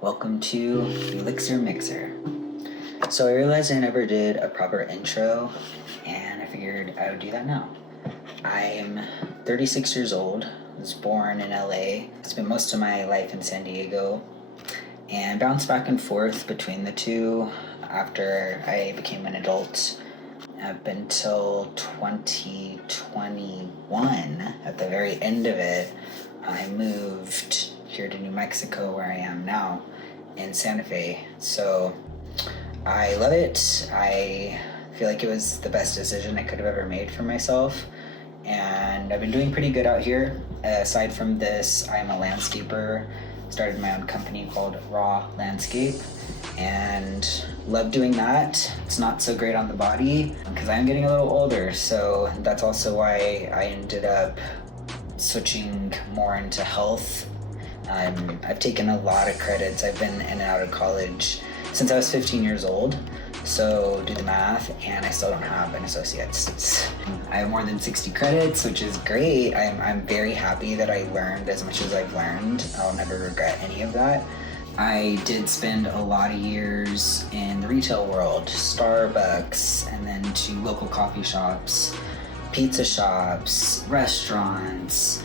Welcome to Elixir Mixer. So I realized I never did a proper intro, and I figured I would do that now. I'm 36 years old, was born in LA, spent most of my life in San Diego, and bounced back and forth between the two after I became an adult. Up until 2021, at the very end of it, I moved here to New Mexico, where I am now, in Santa Fe. So I love it. I feel like it was the best decision I could have ever made for myself. And I've been doing pretty good out here. Aside from this, I'm a landscaper. Started my own company called Raw Landscape and love doing that. It's not so great on the body because I'm getting a little older. So that's also why I ended up switching more into health. I've taken a lot of credits. I've been in and out of college since I was 15 years old. So do the math, and I still don't have an associate's. I have more than 60 credits, which is great. I'm very happy that I learned as much as I've learned. I'll never regret any of that. I did spend a lot of years in the retail world, Starbucks, and then to local coffee shops, pizza shops, restaurants,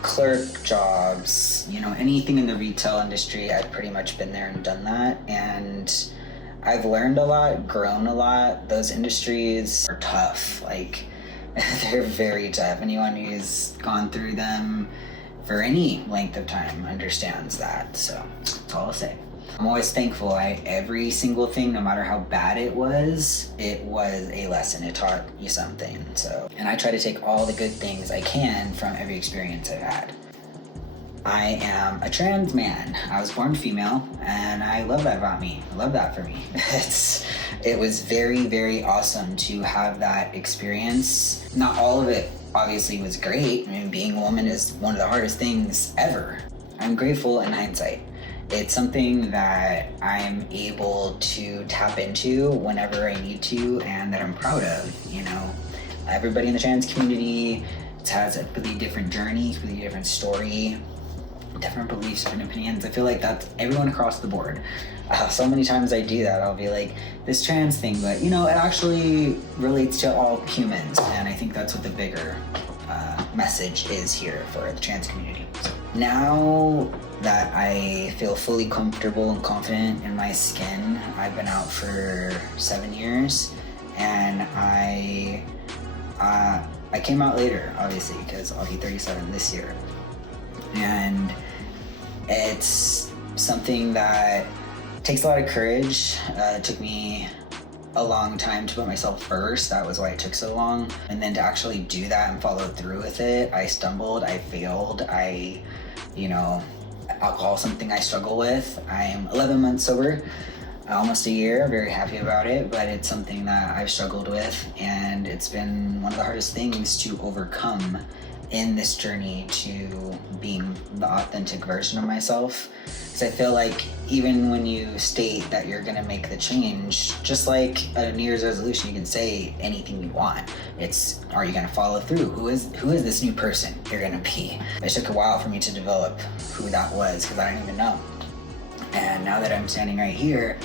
clerk jobs, anything in the retail industry. I've pretty much been there and done that, and I've learned a lot, grown a lot. Those industries are tough. They're very tough. Anyone who's gone through them for any length of time understands that. So that's all I'll say. I'm always thankful. Every single thing, no matter how bad it was a lesson. It taught you something. And I try to take all the good things I can from every experience I've had. I am a trans man. I was born female, and I love that about me. I love that for me. It was very, very awesome to have that experience. Not all of it obviously was great. I mean, being a woman is one of the hardest things ever. I'm grateful in hindsight. It's something that I'm able to tap into whenever I need to, and that I'm proud of. Everybody in the trans community has a really different journey, really different story, different beliefs, different opinions. I feel like that's everyone across the board. So many times I do that. I'll be like, this trans thing, but it actually relates to all humans, and I think that's what the bigger message is here for the trans community. Now that I feel fully comfortable and confident in my skin, I've been out for 7 years, and I came out later, obviously, because I'll be 37 this year. And it's something that takes a lot of courage. It took me a long time to put myself first. That was why it took so long. And then to actually do that and follow through with it, I stumbled, I failed. Alcohol is something I struggle with. I'm 11 months sober, almost a year. Very happy about it, but it's something that I've struggled with, and it's been one of the hardest things to overcome in this journey to being the authentic version of myself. Because I feel like even when you state that you're gonna make the change, just like a New Year's resolution, you can say anything you want. It's, are you gonna follow through? Who is this new person you're gonna be? It took a while for me to develop who that was, because I didn't even know. And now that I'm standing right here,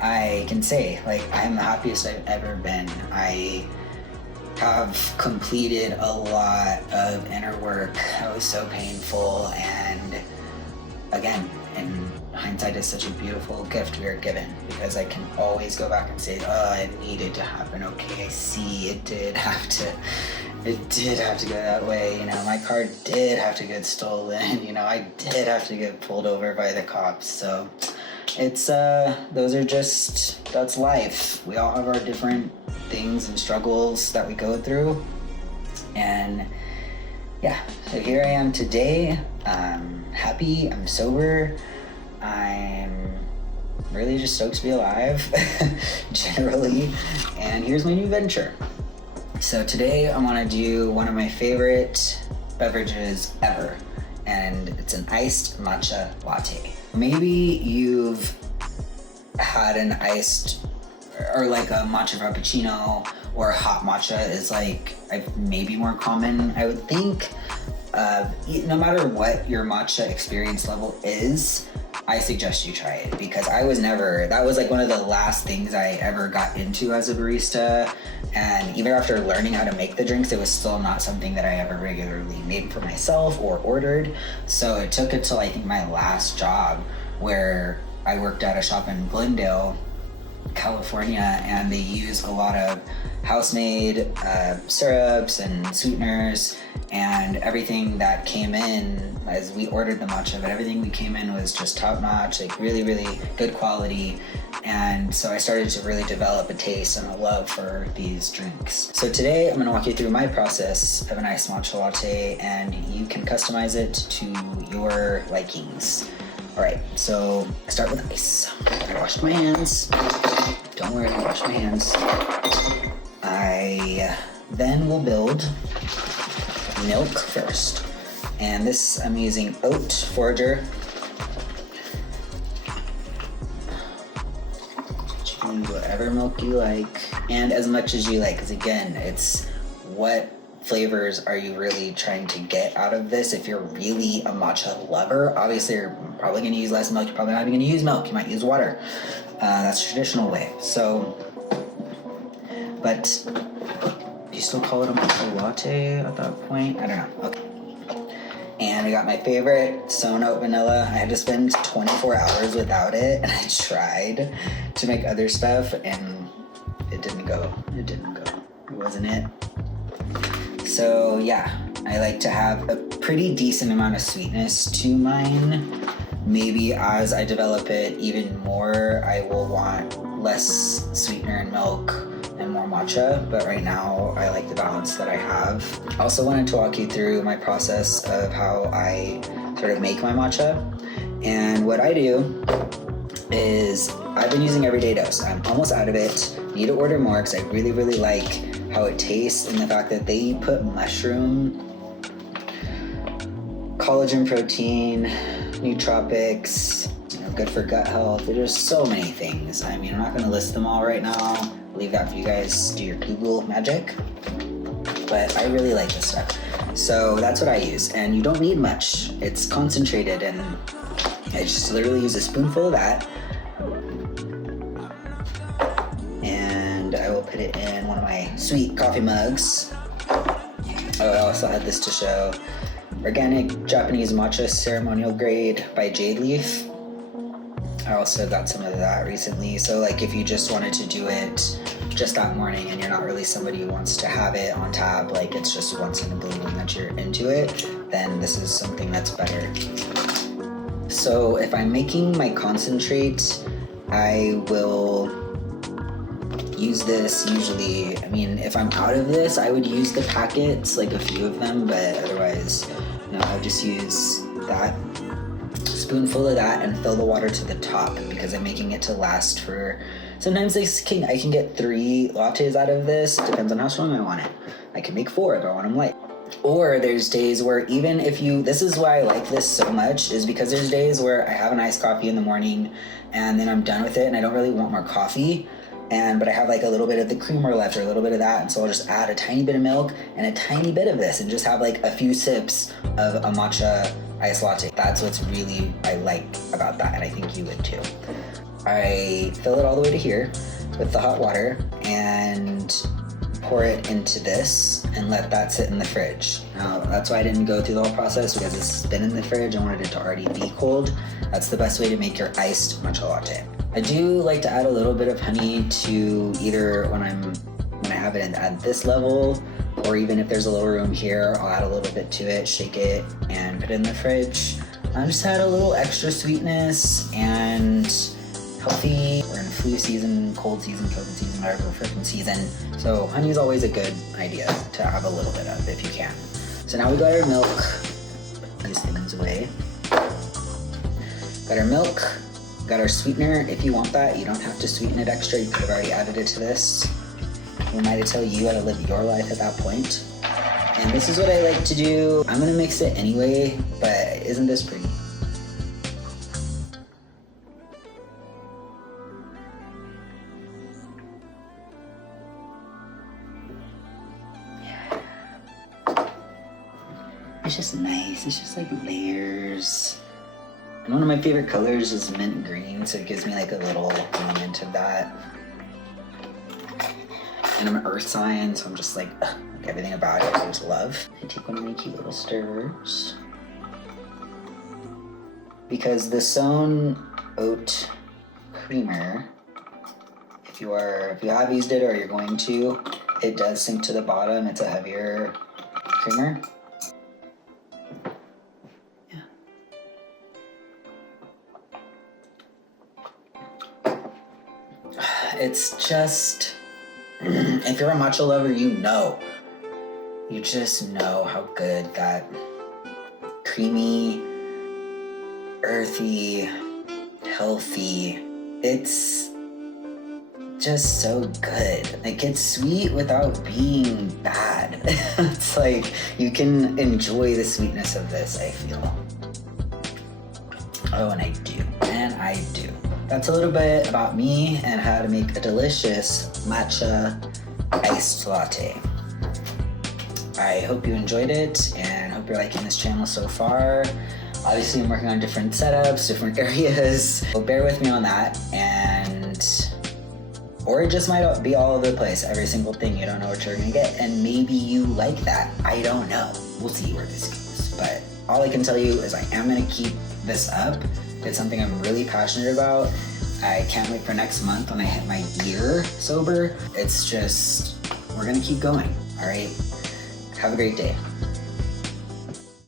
I can say, I'm the happiest I've ever been. I have completed a lot of inner work. It was so painful, and again, in hindsight, is such a beautiful gift we are given, because I can always go back and say, oh, it needed to happen. Okay, I see, it did have to go that way. My car did have to get stolen. I did have to get pulled over by the cops. So it's that's life. We all have our different things and struggles that we go through, and so here I am today. I'm happy, I'm sober, I'm really just stoked to be alive generally, and here's my new venture. So today I want to do one of my favorite beverages ever, and it's an iced matcha latte. Maybe you've had an iced or a matcha frappuccino, or hot matcha is maybe more common, I would think. No matter what your matcha experience level is, I suggest you try it, because I was never, that was like one of the last things I ever got into as a barista. And even after learning how to make the drinks, it was still not something that I ever regularly made for myself or ordered. So it took until I think my last job, where I worked at a shop in Glendale, California, and they use a lot of house-made syrups and sweeteners, and everything that came in as we ordered the matcha, but everything that came in was just top-notch, like really, really good quality. And so I started to really develop a taste and a love for these drinks. So today I'm going to walk you through my process of an iced matcha latte, and you can customize it to your likings. All right, so I start with ice. I washed my hands. Don't worry, I washed my hands. I then will build milk first. And this, I'm using oat forager. You can use whatever milk you like, and as much as you like, because again, it's what flavors are you really trying to get out of this. If you're really a matcha lover, obviously you're probably going to use less milk. You're probably not even going to use milk. You might use water. That's the traditional way. So, but do you still call it a matcha latte at that point? I don't know. Okay. And I got my favorite Sona oat vanilla. I had to spend 24 hours without it, and I tried to make other stuff, and it didn't go. It didn't go. It wasn't it. So yeah, I like to have a pretty decent amount of sweetness to mine. Maybe as I develop it even more, I will want less sweetener and milk and more matcha, but right now I like the balance that I have. I also wanted to walk you through my process of how I sort of make my matcha. And what I do is, I've been using everyday dose. I'm almost out of it. Need to order more because I really, really like how it tastes, and the fact that they put mushroom, collagen protein, nootropics, good for gut health. There's just so many things. I mean, I'm not gonna list them all right now. I'll leave that for you guys to do your Google magic. But I really like this stuff. So that's what I use, and you don't need much. It's concentrated, and I just literally use a spoonful of that. And I will put it in one of my sweet coffee mugs. Oh, I also had this to show. Organic Japanese matcha ceremonial grade by Jade Leaf. I also got some of that recently. So like if you just wanted to do it just that morning and you're not really somebody who wants to have it on tap, like it's just once in a blue moon that you're into it, then this is something that's better. So if I'm making my concentrate, I will use this usually. I mean, if I'm out of this, I would use the packets, like a few of them, but otherwise, no, I would just use that spoonful of that and fill the water to the top, because I'm making it to last for, sometimes I can get 3 lattes out of this, depends on how strong I want it. I can make 4 if I want them light. Or there's days where even if you, this is why I like this so much, is because there's days where I have an iced coffee in the morning and then I'm done with it and I don't really want more coffee. But I have like a little bit of the creamer left or a little bit of that, and so I'll just add a tiny bit of milk and a tiny bit of this and just have like a few sips of a matcha iced latte. That's what's really I like about that, and I think you would too. I fill it all the way to here with the hot water and pour it into this and let that sit in the fridge. Now that's why I didn't go through the whole process, because it's been in the fridge. I wanted it to already be cold. That's the best way to make your iced matcha latte. I do like to add a little bit of honey to either when I have it at this level, or even if there's a little room here, I'll add a little bit to it, shake it, and put it in the fridge. I just add a little extra sweetness and healthy. We're in flu season, cold season, COVID season, whatever freaking season. So honey is always a good idea to have a little bit of if you can. So now we got our milk. Put these things away. Got our milk. Got our sweetener. If you want that, you don't have to sweeten it extra. You could have already added it to this. Who am I to tell you how to live your life at that point? And this is what I like to do. I'm gonna mix it anyway, but isn't this pretty? Yeah. It's just nice. It's just like layers And one of my favorite colors is mint green, so it gives me like a little element of that. And I'm an earth sign, so I'm just like, everything about it I just love. I take one of my cute little stirrers. Because the Sown Oat Creamer, if you have used it or you're going to, it does sink to the bottom. It's a heavier creamer. Yeah. It's just, if you're a matcha lover, you just know how good that creamy, earthy, healthy, it's just so good. Like, it's sweet without being bad. It's like, you can enjoy the sweetness of this, I feel. Oh, and I do. That's a little bit about me and how to make a delicious matcha iced latte. I hope you enjoyed it and hope you're liking this channel so far. Obviously, I'm working on different setups, different areas, so bear with me on that. Or it just might be all over the place, every single thing, you don't know what you're gonna get, and maybe you like that, I don't know. We'll see where this goes, but all I can tell you is I am gonna keep this up. It's something I'm really passionate about. I can't wait for next month when I hit my year sober. It's just, we're gonna keep going, all right? Have a great day.